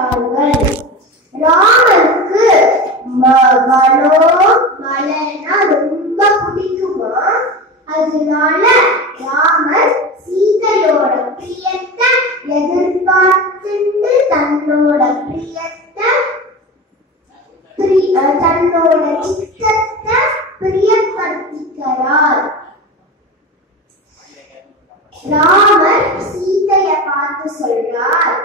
சென்றார்கள். ராமருக்கு மலைனா ரொம்ப பிடிக்குமா, அதனால ராமர் சீதையோட பிரியத்தை எதிர்பார்த்துட்டு தன்னோட சித்தத்தை பிரியப்படுத்திக்கிறார். ராமர் சீதைய பார்த்து சொல்றார்,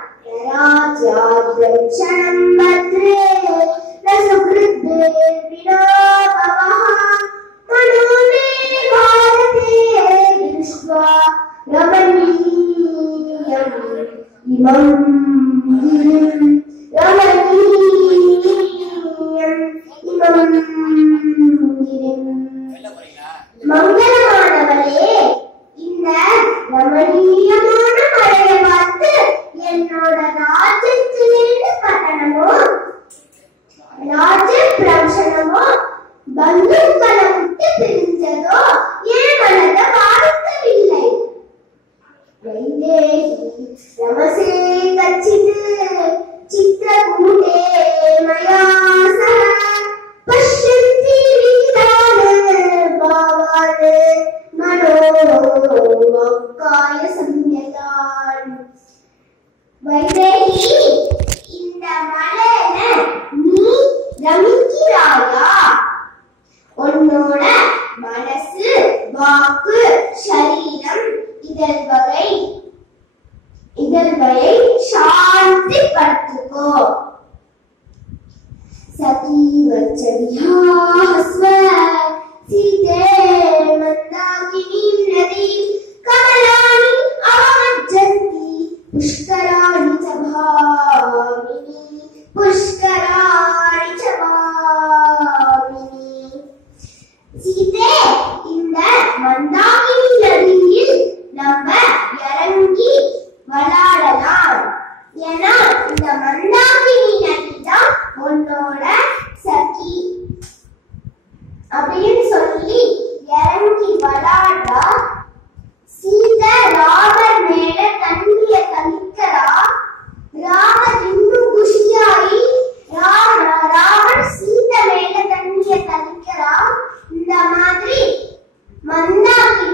மங்களமானவளே, இந்த ரமணீயமான மலையை பார்த்து என்னோட ராஜ்யத்திலிருந்து பட்டணமோ ராஜ பிரவசனமோ பந்துக்களை விட்டு பிரிஞ்சதோ என் மனதை வாழ்த்தவில்லை. வைதேகி ரமசே கச்சித் சித்ரகூடே மயா சஹ பஷ்யந்தி விதான பாவான் மனோவாக்காய சம்யதான். வைதேகி, இந்த மலையில நீ ரமிக்கிறாயா? உன்னோட மனசு, வாக்கு, சரீரம் இதழ்களை சாந்தி படுத்துக்கோ. சகி வச்சவிஹாஸ்வ சீதே மந்தாகினி நதி கமலானி அவமஜ்ஜந்தி புஷ்கராணி ச பாமினி புஷ்கராணி ச பாமினி. சீதே, இந்த மந்தாகினி நதியில் நம்ம இறங்கி விளையாடலாம். ஏன்னா இந்த மந்தாகினி நதி தான் உன்னோட சகி அப்படின்னு சொல்லி இறங்கி விளையாடுறா. சீதை ராமர் மேல தண்ணிய கழிக்கிறா. ராமர் இன்னும் குஷியாயி ராமர் சீதை மேல தண்ணிய கழிக்கிறா. இந்த மாதிரி மந்தாகினி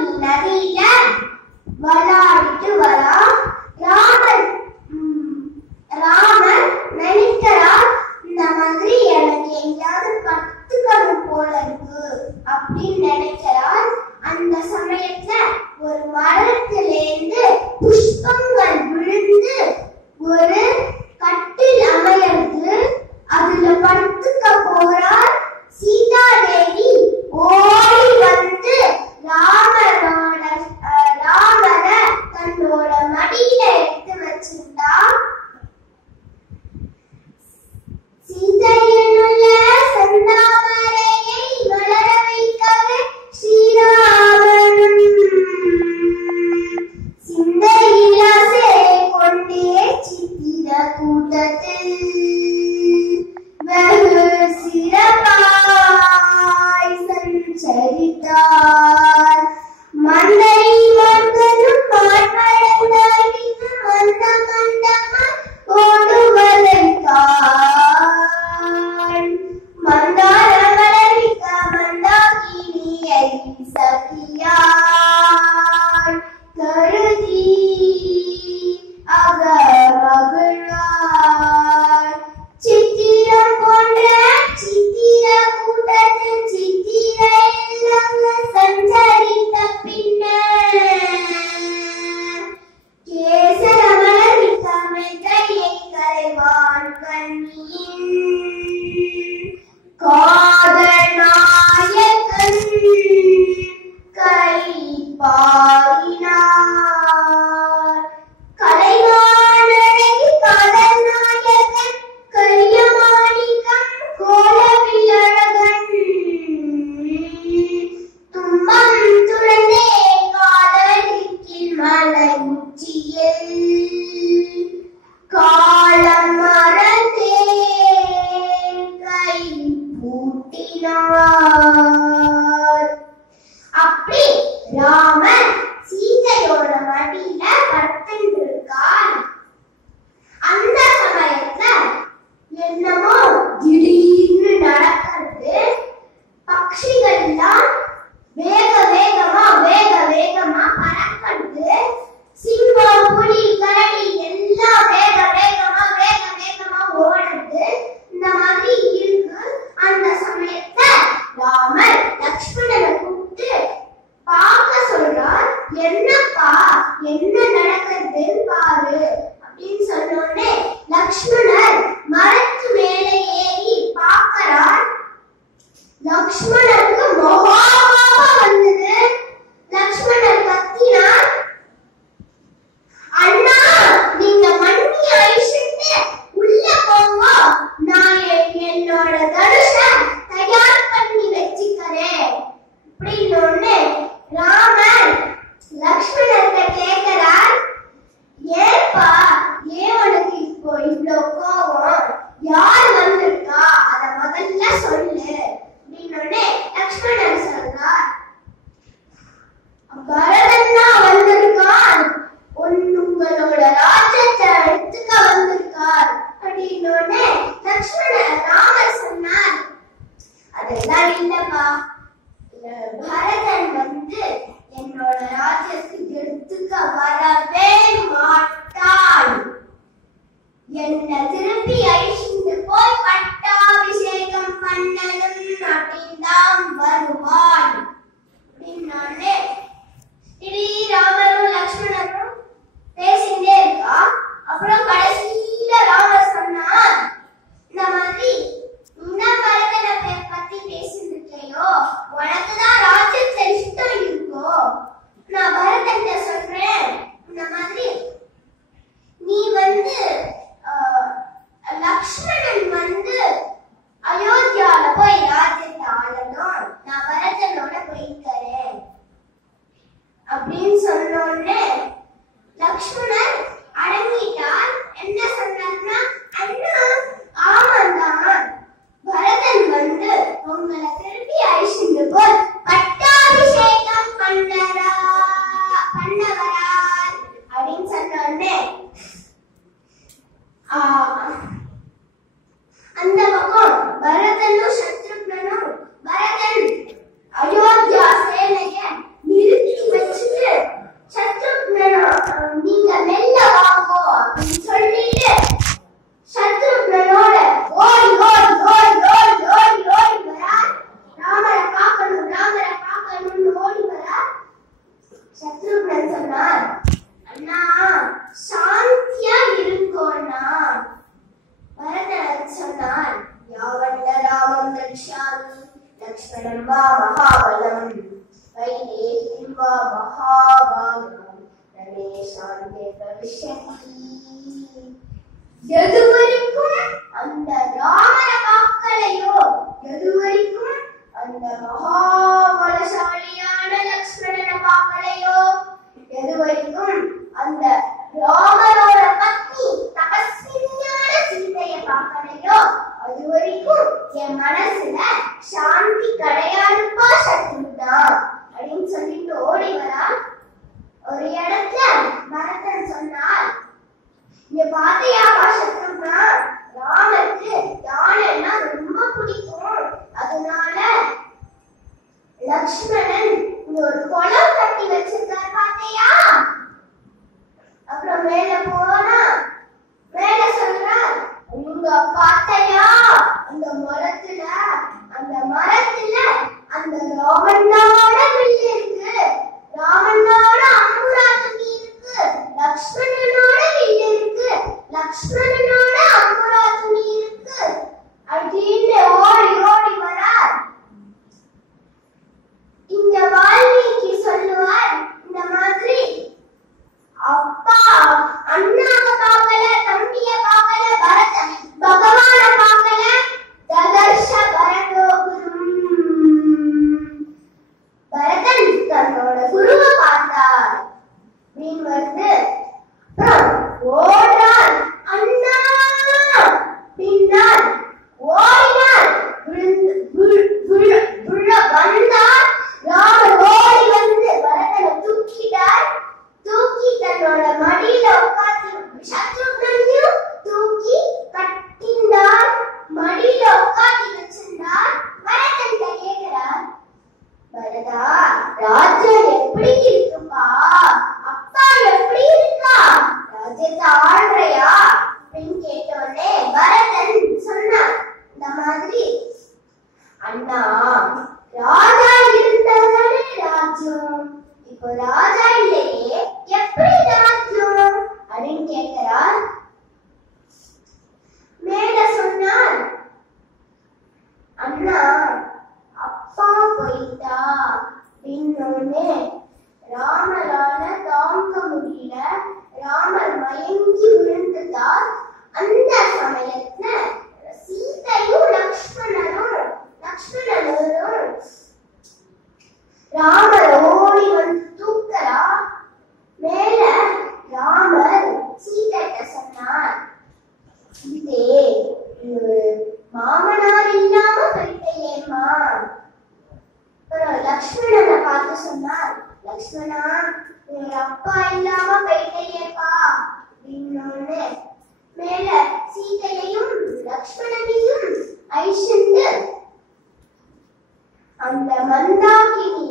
அந்த பக்கம் பரதனும் சத்ருக்னனும் பரதன் அயோத்தியா சேனைய நிறுத்தி வச்சுட்டு சத்ருக்னனோ நீங்க மெல்ல வாங்கோ அப்படின்னு சொல்லிட்டு சத்ருக்னனோட ஓடி ஓடி ஓடி ஓடி ஓடி ஓடி வரார். ராமரை பார்க்கணும்னு ஓடி வரார். சத்ருக்னன் சொன்னார், அண்ணா சாந்தியா இருக்கோண்ணா. பரதன் சொன்னார், யாவண்ட ராமம் தரிசாமி லக்ஷ்மணன் வா மகாபலம் வைதேகிம் வா மகாபாகம் ரமே சாந்தே பவிஷ்யதி. எதுவரைக்கும் அந்த ராமரை பார்க்கலையோ, எதுவரைக்கும் அந்த மகாபலசாலியான லக்ஷ்மணனை பார்க்கலையோ, எதுவரைக்கும் அந்த ராமரோட பத்னி தபஸ்வினியான சீதையை பார்க்கலையோ, அது வரைக்கும் என் மனசுல சாந்தி கிடையாதுப்பா சத்ருக்னா அப்படின்னு சொல்லிட்டு ஓடி வரா. ஒரு இடத்துல பரதன் சொன்னார், இங்க பாத்தியாப்பா சத்ருக்னா, ராமருக்கு யானைன்னா ரொம்ப பிடிக்கும். அதனால லக்ஷ்மணன் இங்க ஒரு குளம் கட்டி வச்சிருக்காரு பாத்தியா. அப்புறம் மேல போனா மேல சொல்றார், உங்க பாத்தையா அந்த மரத்துல அந்த ராமண்ணாவோட வில்லு இருக்கு, ராமண்ணாவோட அம்புரா துணி இருக்கு, லக்ஷ்மணனோட வில்லு இருக்கு, லக்ஷ்மணனோட அம்புரா துணி இருக்கு அப்படின்னு ஓடி ஓடி வரார். இங்க வால்மீகி சொல்லுவார், இந்த மாதிரி அப்பா அண்ணாவை பார்க்கல, தம்பியை பார்க்கல, பரதன் பகவானை பார்க்கல, ததர்ஷ பரதோ குரும். பரதன் தன்னோட குருவை பார்த்தார் அப்படின்னு வருது. அப்புறம் ஓடுறார், அண்ணா பின்னார் ஓடினார், வந்தார். ராமர் ஓடி வந்து பரதனை தூக்கிட்டார். தூக்கி தன்னோட மடியில உட்கார்ந்து சத்ருக்னனையும் தூக்கி கட்டினார், மடியில உட்கார்ந்து வச்சிருந்தார். பரதன் கேட்கிறார், பரதா ராஜ்யம் எப்படி இருக்குப்பா, அப்பா எப்படி இருக்கா, ராஜ்யத்தை ஆள்றையா அப்படின்னு கேட்ட உடனே பரதன் சொன்னார், இந்த மாதிரி அண்ணா ராஜா இருந்தாலே ராஜ்யம், இப்போ ராஜா இல்லையே எப்படி ராஜ்யம் அப்படின்னு கேட்கிறார். மேல சொன்னார், அண்ணா அப்பா போயிட்டா அப்படின்னு ராமரால தாங்க முடியல. ராமர் மயங்கி விழுந்துட்டார். அந்த சமயத்துல சீதையும் லக்ஷ்மணனும் ராமர் ஓடி வந்து தூக்கறா. மேல ராமர் சீதைட்ட சொன்னார், சீதே மாமனார் இல்லாம போயிட்டேயேம்மா. அப்புறம் லக்ஷ்மணனை பார்த்து சொன்னார், லக்ஷ்மணா எங்க அப்பா இல்லாம போயிட்டேயேப்பா அப்படின்னு. மேல சீதையையும் லக்ஷ்மணனையும் ஐஷண்டு அந்த மந்தாகினி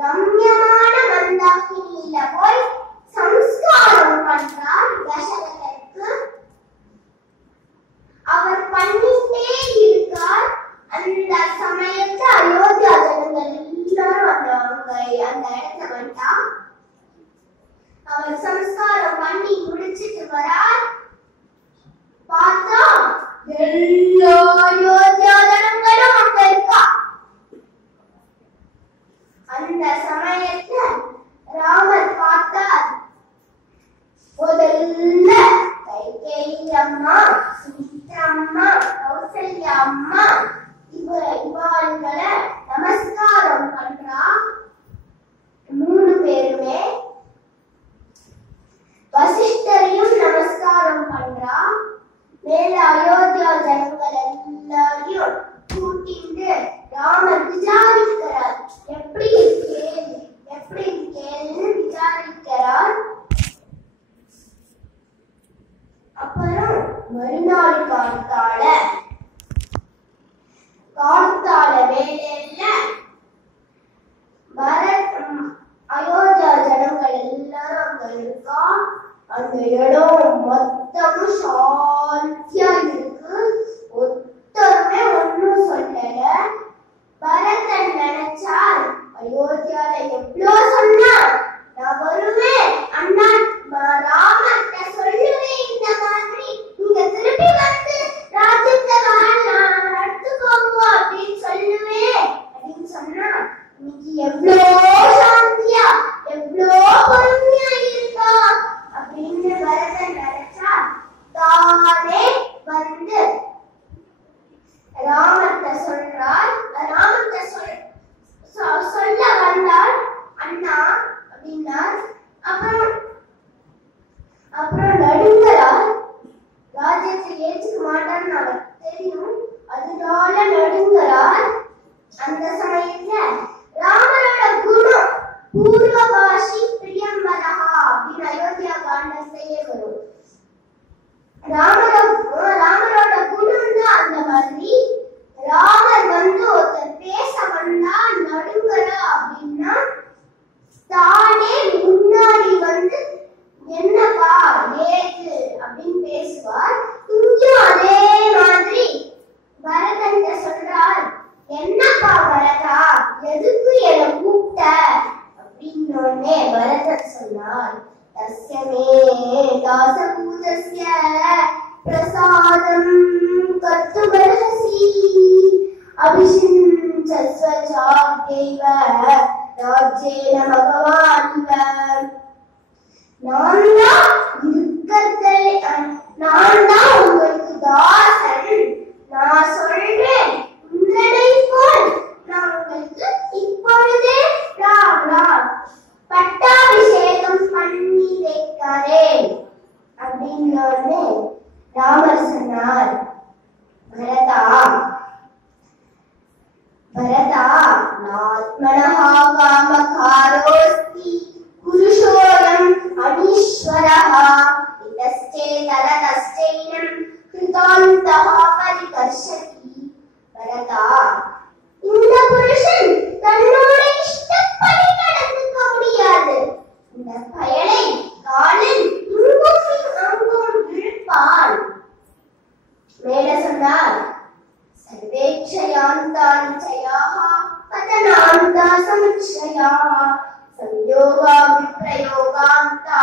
ரம்யமான மந்தாகினியில போய் சம்ஸ்காரம் பண்றார் தசரதனுக்கு. அவர் பண்ணிட்டே இருக்கார். அந்த சமயத்துல அயோத்தியா ஜனங்கள் எல்லாரும் அந்த இடத்துல வந்தா. அவர் சம்ஸ்காரம் பண்ணி முடிச்சிட்டு வரார். பார்த்தா எல்லா அயோத்தியா ஜனங்களும் அங்க இருக்கா. அந்த சமயத்துல ராமர் பார்த்தார், முதல்ல கைகேயி அம்மா, சுமித்ரா, கௌசல்யா அம்மா இவங்களை நமஸ்காரம் பண்றா. 3 பேருமே வசிஷ்டரையும் நமஸ்காரம் பண்றா. மேல அயோத்தியா ஜனங்கள் எல்லாரையும் கூட்டிட்டு ராமர் விசாரிக்கிறார், எப்படி இருக்கேன்னு விசாரிக்கிறார். அப்புறம் மறுநாள் காத்தால வேலையில அயோத்தியா ஜனங்கள் எல்லாரும் அங்க இருக்கா. அந்த இடம் மொத்தமும் சாந்தியா இருக்கு. ஒருத்தருமே ஒன்னும் சொல்லல. பரதன் நினைச்சார், அயோத்தியால எவ்வளவு சொன்னா நான் வருவேன், அண்ணா ராமர்கிட்ட சொல்லுவேன், இந்த மாதிரி நீங்க திருப்பி வந்து ராஜ்யத்தை நடத்துக்கோங்க அப்படின்னு சொல்லுவேன் அப்படின்னு சொன்னா, இன்னைக்கு எவ்வளோ சாந்தியா எவ்வளோ பொறுமையா இருக்கா அப்படின்னு பரதன் நினைச்சா தானே வந்து ராமர்கிட்ட சொல்றார். ராமர்கிட்ட சொல்ல வந்தார், அண்ணா அப்படின்னார். அப்புறம் நடுங்கறார். ராஜ்யத்தை ஏற்றுக்க மாட்டான்னு அவருக்கு தெரியும், அதனால நடுங்கறார். அந்த சமயத்துல ராமரோட குணம் பூர்வபாஷி பிரியம்பரஹா அப்படின்னு அயோத்தியா காண்டத்திலேயே வரும். ராமரோட குணம் தான் அந்த மாதிரி. ராமர் வந்து ஒருத்தர் பேச வந்தா நடுங்கறா அப்படின்னா தானே முன்னாடி வந்து என்னப்பா ஏது அப்படின்னு பேசுவார். இங்கேயும் அதே மாதிரி பரதன் சொல்றார், என்னப்பா பரதா எதுக்கு என்ன கூப்பிட்ட அப்படின்னோடனே பரதன் சொன்னார், தஸ்யமே தாசபூதஸ்ய பிரசாதம் கர்த்துமர்ஹசி அபிஷிஞ்சஸ்வஜாதேவ ராஜ்யேன பகவான்வ. நான் தான் உங்களுக்கு தாசன். நான் சொல்றேன், உங்களை போல் நான் உங்களுக்கு இப்பொழுதே பட்டாபிஷேகம் பண்ணி வைக்கிறேன் அப்படின்னு ராமர் சொன்னார், பரதா நாத்மனஹ காமகாரோஸ்தி புருஷோயம் அனீஸ்வரஹ இதஸ்சேதரதஸ்சைனம் கிருதாந்தஹ பரிகர்ஷதி. பரதா, இந்த புருஷன் தன்னோட இஷ்டப்படி நடந்துக்க முடியாது. இந்த பயலை காலில் இங்கும் அங்கும் இழுப்பான். மேல சொன்னார், சர்வேக்ஷயாந்தாஞ்சயாஹ பதனாந்தா சமுச்சயாஹ சம்யோகா விப்ரயோகாந்தா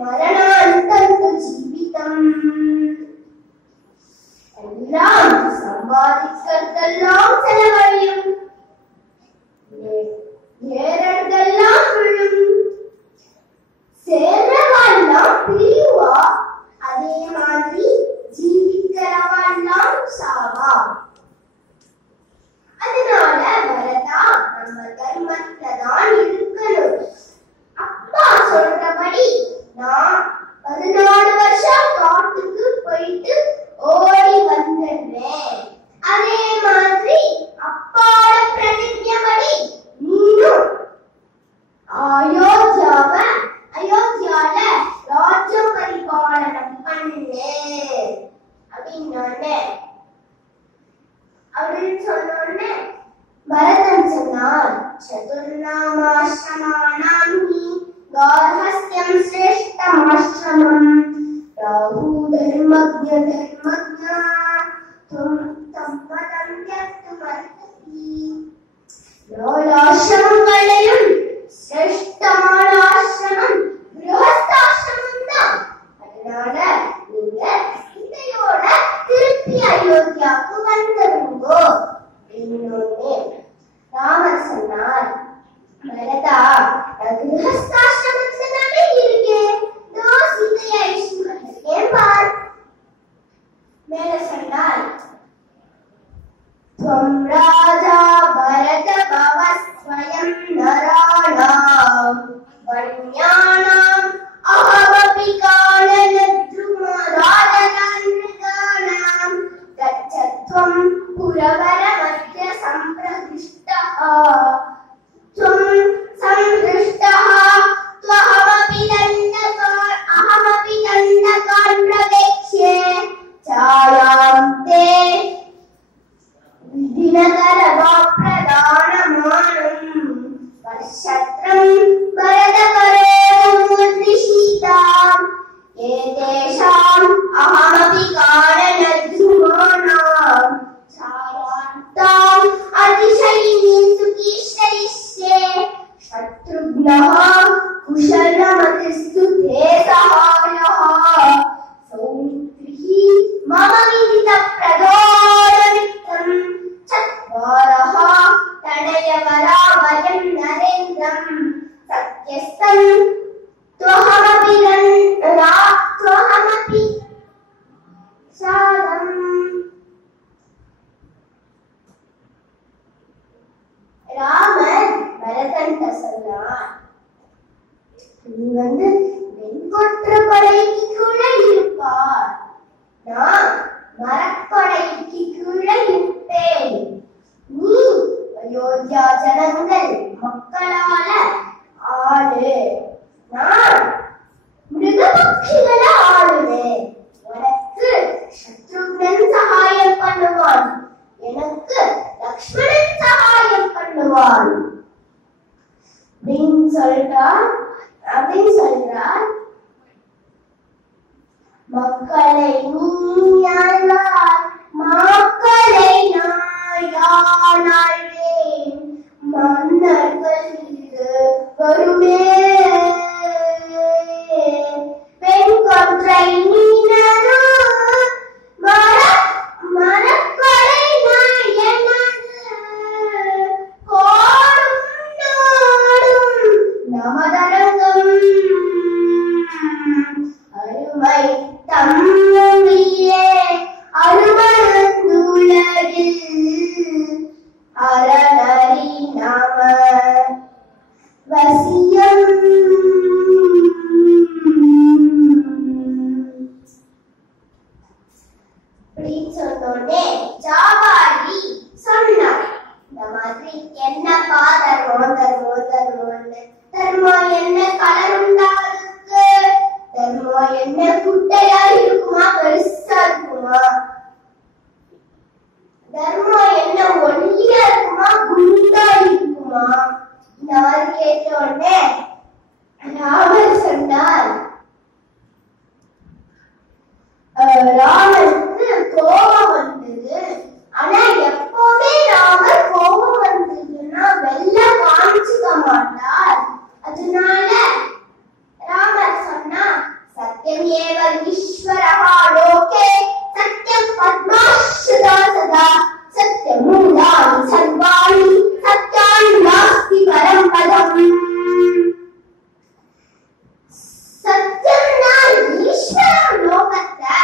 மரணாந்தந்து ஜீவிதம். எல்லாம் சம்பாதிக்கிறதெல்லாம் செலவழியும், ஏறதெல்லாம் விழும், சேர்றவாள்லாம் பிரிவா, அதே மாதிரி ஜீவிக்கிறவாள்லாம் சாவா. அதனால பரதா நம்ம தர்மத்துலதான் இருக்கணும். அப்பா சொல்றபடி நான் 14 வருஷம் காட்டுக்கு போயிட்டு ஓடி வந்துடுறேன். அதே மாதிரி அப்பாவோட பிரதிஜைப்படி நீனும் அயோத்தியால ராஜ்ய பரிபாலனம் பண்ணு அப்படின்னு சொன்னோடனே பரதன் சொன்னார், சதுர்நாமாஸ்ரமாணாம் ஹி கார்ஹஸ்த்யம் ஸ்ரேஷ்டமாஸ்ரமம் ராஹு தர்மஜ்ஞ தம்மதம் யத்துமர்ஹதி. 4 ஆசிரமங்களையும் சிரேஷ்டமான ஆசிரமம் கிரகஸ்தாசிரமம் தான். அதனால நீங்க இதையோட திருப்பி அயோத்தியாவுக்கு வந்துருங்கோ அப்படின்னு ராமர் சொன்னார். பரதா, கிரகஸ்தாசிரமத்துல தானே இருக்கேன், சீதையா இருக்கேன் பார். மேல சொன்னார், त्वं राजा भरत भव स्वयं नराणां वन्यानां अहमपि काननद्रुमराजतान्नगानां गच्छ त्वं पुरवर மக்களை நீயாழ்வார் மக்களை நாயாழ்வேன் மன்னர்கள் இது வருமே வெண்கொன்றை நீனரு மரக்கலை நாயனது கோடும் நாடும் நமதரங்கம் அருமை தம்பியே அருமருந்துலகில் அரணறி நம வசியம் அப்படின்னு சொன்னோடனே ஜாபாலி சொன்னார், இந்த மாதிரி என்னப்பா தர்மம் தர்மம் தர்மம்னு. தர்மம் என்ன கலர் உண்டா இருக்கு? தர்மம் என்ன குட்டையா இருக்குமா பெருசா இருக்குமா? தர்மம் என்ன ஒல்லியா இருக்குமா குண்டா இருக்குமா? இந்த மாதிரி கேட்ட உடனே ராமர் சொன்னார், ராமருக்கு கோபம் வந்தது. ஆனா எப்பவுமே ராமர் கோபம் வந்ததுன்னா வெள்ள காமிச்சுக்க மாட்டார். அதனால ராமர் சொன்னா, சத்யம் ஏவ ஈஸ்வரஹ லோகே சத்யம் பத்மாஸ்ருதா சதா சத்யம் மூலானி சர்வாணி சத்யானி நாஸ்தி பரம் பதம். சத்யம்னா ஈஸ்வரம் லோகத்தை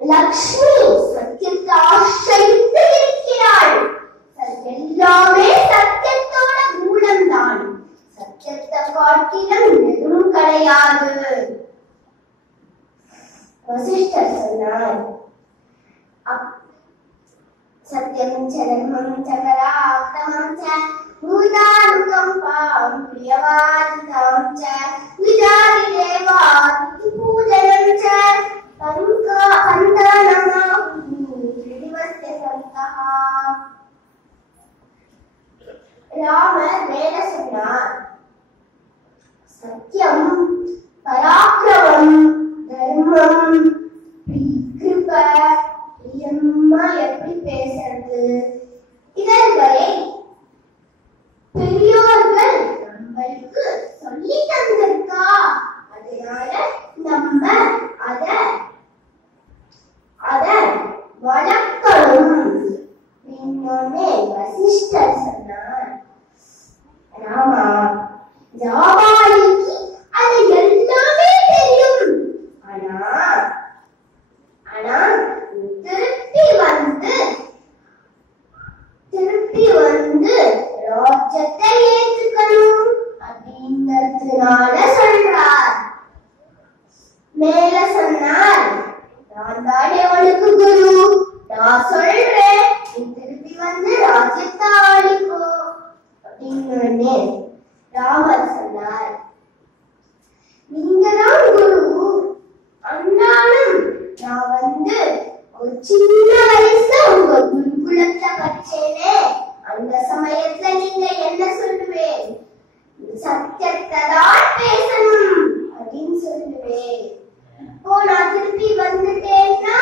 லக்ஷ்மி சத்தியத்தை ஆசிரித்து இருக்கிறாள். எல்லாமே சத்தியத்தோட மூலம்தான். சத்தியத்தை காட்டிலும் எதுவும் கிடையாது. வசிஷ்டர் சொன்னார், சத்யம் சரண்மம் சகராக்ரமம் ச பூதானுகம் பாம் பிரியவாதிதம் ச விஜாதி தேவாதி பூஜனம் ச பங்கா அந்தனமாஹு திரிவஸ்ய சந்தஹ. ராமர் வேத சொன்னார், சத்யம் பராக்கிரமம் தர்மம் கிருப எம்மா எப்படி பேசுறது இதற்களை பெரியோர்கள் நம்மளுக்கு சொல்லி தந்திருக்கா. அதனால நம்ம அத வளர்க்கணும். இன்னொன்னு வசிஷ்டர் சொன்னார், ராமா ஜாபாலிக்கு அது எல்லாமே தெரியும். ஆனா திருப்பி வந்து ராஜ்யத்தை ஏற்றுக்கணும் அப்படிங்கிறதுனால சொல்றார். மேல சொன்னார், நான் தானே அவனுக்கு குரு, நான் சொல்றேன், நீ திருப்பி வந்து ராஜ்யத்தை ஆளிக்கோ அப்படின்னு ராமர் சொன்னார், நீங்க தான் குரு, ஆனாலும் நான் வந்து ஒரு சின்ன வயசுல உங்க குருகுலத்தை படிச்சேனே, அந்த சமயத்துல நீங்க என்ன சொல்லுவேன்? சத்தியத்தை தான் பேசணும் அப்படின்னு சொல்லுவேன். இப்போ நான் திருப்பி வந்துட்டேன்னா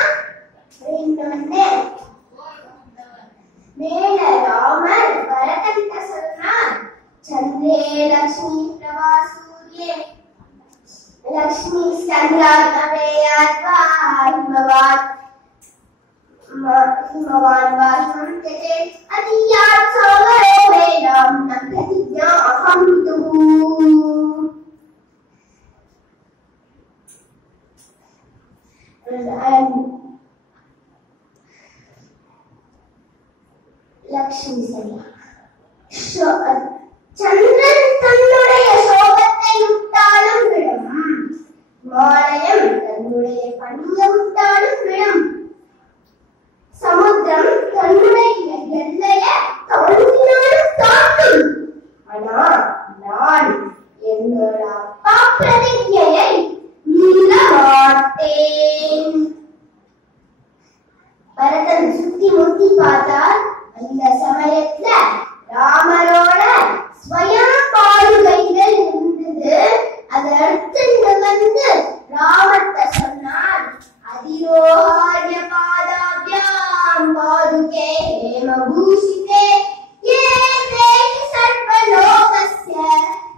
மேல ராமர் பரதன்ட்ட சொன்னார், சந்திரே லக்ஷ்மி பிரபா சூர்யே லக்ஷ்மி சந்திராத்மவே ஆத்வா हिमवान् वाष्णं त्यजे अतीयात् सागरो वेदां न प्रतिज्ञा अहमितुः. லக்ஷ்மி சரியா சந்திரன் தன்னுடைய சோகத்தை விட்டாலும் விடும், மாலயம் தன்னுடைய பணியை விட்டாலும் விடும், சமுத்திரம் தன்னுடைய எல்லையை தாண்டினாலும் தாண்டும். ஆனா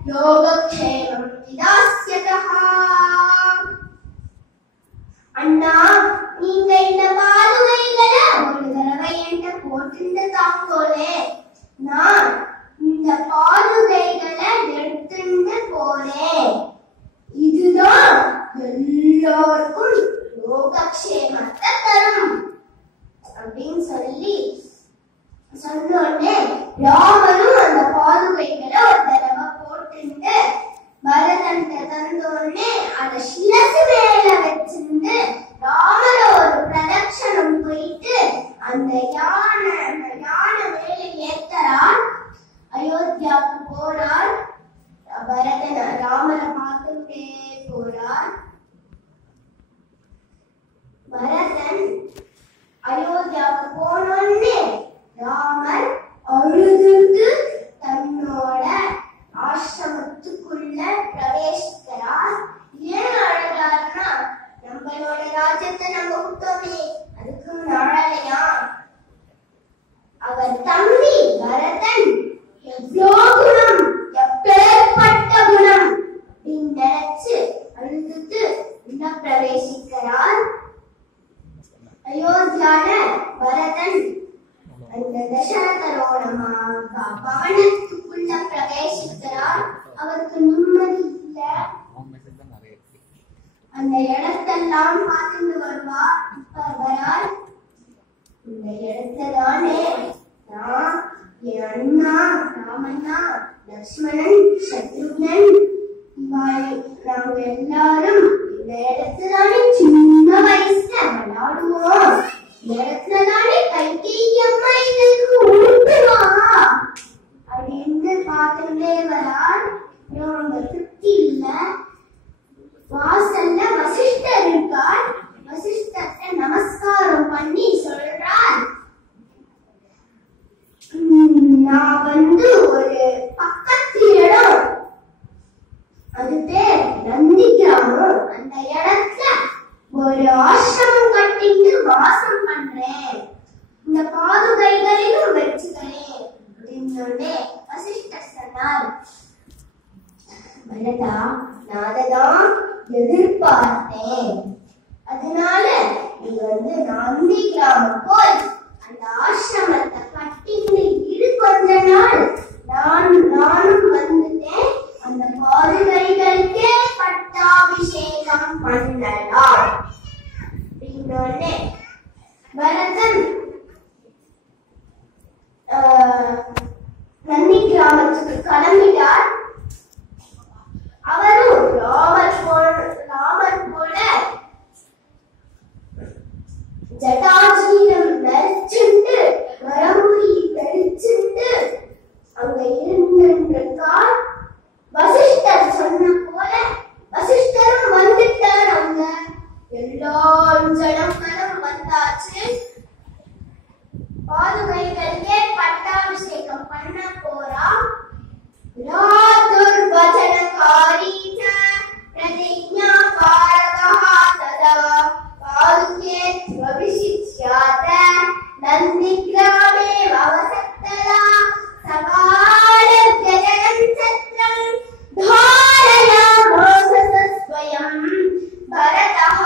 योगक्षेमं विदास्यतः. அண்ணா, நீங்க இந்த பாதுகைகளை ஒரு தடவை என்கிட்ட போட்டுட்டு தாங்கோலே. நான் இந்த பாதுகைகளை எடுத்துட்டு போறேன். இதுதான் எல்லோருக்கும் யோகக்ஷேமத்தை தரும் அப்படின்னு சொன்னோடனே ராமனும் அந்த பாதுகைகளை ஒரு தடவை போட்டுட்டு பரதன்ட்ட தந்தோடனே அதை சிலசு மேல வச்சிருந்து ராமர் ஒரு பிரதட்சணம் போயிட்டு அந்த யானை மேல ஏத்தறார். அயோத்தியாவுக்கு போறார். பரதன் ராமரை பார்த்துட்டே போறார். பரதன் அயோத்தியாவுக்கு போனோடனே ராமர் அழுது தன்னோட ஆசிரமத்துக்குள்ள பிரவேசிக்கிறார். ஏன் அழகாருன்னா, நம்மளோட ராஜ்யத்தை நம்ம விட்டோமே, அதுக்கு அழலையா? அவர் தம்பி பரதன் எவ்வளோ குணம், எப்பேற்பட்ட குணம் அப்படின்னு நினைச்சு அழுது உள்ள பிரவேசிக்கிறார். அயோத்தியால பரதன் அந்த தசரதரோட பவனத்துக்குள்ள பிரவேசிக்கிறார். அவருக்கு நிம்மதி இல்ல. அந்த இடத்தெல்லாம் பார்த்துட்டு வரார். இந்த இடத்ததானே நான், என் அண்ணா ராமண்ணா, லட்சுமணன், சத்ருகன், நாங்க எல்லாரும் இந்த இடத்துதானே சின்ன வயசுல விளையாடுவோம். இந்த இடத்துலதானே கைகேயி அம்மா எங்களுக்கு உடுத்துவா அப்படின்னு பார்த்துட்டே வரார். அவங்க திருப்தி இல்ல. வாசல்ல வசிஷ்டர் இருக்கார். வசிஷ்டர்ட்ட நமஸ்காரம் பண்ணி சொல்றார், நான் ஒரு பக்கத்து இடம், அது பேர் நந்தி கிராமம், அந்த இடத்துல ஒரு ஆசிரமம் கட்டிட்டு வாசம் பண்றேன். இந்த பாதுகைகளையும் வச்சுக்கிறேன் அப்படின்னு வசிஷ்டர் சொன்னார். பரதா, நான் அதைதான் எதிர்பார்த்தேன். அதனால நீ நந்தி கிராமம் போய் அந்த ஆசிரமத்தை கட்டிட்டு இரு. கொஞ்ச நாள் நானும் வந்துட்டேன். அந்த பாதுகைகளுக்கே பட்டாபிஷேகம் பண்ணலாம் அப்படின்னே பரதன் நந்தி கிராமத்துக்கு கிளம்பிட்டார். அவரும் ராமர் போல ஜட்டாஜீரம் தரிச்சுட்டு வரமுடி தரிச்சுட்டு அங்க இருந்திருக்கார். வசிஷ்டர் சொன்ன போல வசிஷ்டரும் வந்துட்டார். அங்க எல்லா ஜனங்களும் வந்தாச்சு. பாதுகைகளுக்கே பட்டாபிஷேகம் பண்ண போறா. ராதுர்வச்சனகாரி பிரதிஜ்ஞா காரகः ததா பாதுகே ஸ்வவிசிஷ்யாத நந்தி கிராமே வவசத்ததா சகாலவ்யஜனம் சத்ரம் தாரயாமாஸ ஸ்வயம் பரதः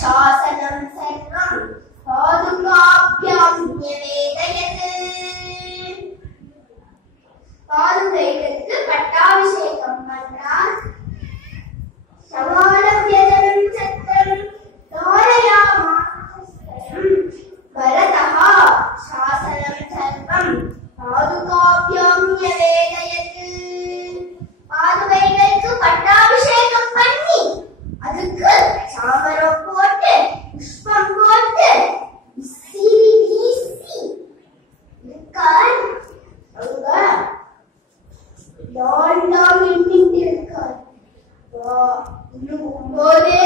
சாசனம் சர்வம் பாதுகாப்யாம் நிவேதயத். பாதுகைகளுக்கு பட்டாபிஷேகம் பண்றார். சகாலவ்யஜனம் சத்ரம் தாரயாமாஸ பரதः சாசனம் சர்வம் பாதுகாப்யாம் நிவேதயத். பாதுகைகளுக்கு பட்டாபிஷேகம் பண்ணி அதுக்கு சாமரம் போட்டு புஷ்பம் போட்டு வீசி இருக்கார். அங்க யாரெல்லாம் எண்ணிட்டு இருக்கார். இன்னும் 9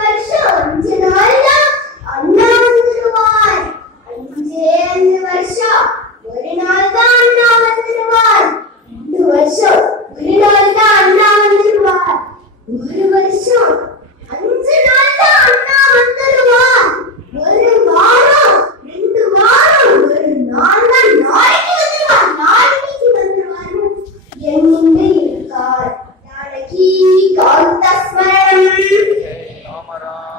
வருஷம் 5 நாள் தான் அண்ணா வந்துருவார். 5 வருஷம் 1 நாள் தான் அண்ணா வந்துருவார். 2 வருஷம் 1 நாள் தான் அண்ணா வந்துருவார். 1 வருஷம் 5 நாள் தான் அண்ணா வந்துருவார். 1 வாரம் 2 வாரம் 1 நாள் தான் நாளைக்கு வந்துருவார். நாளைக்கு வந்துருவார். எண்ணிட்டு இருக்கா. மாமரம்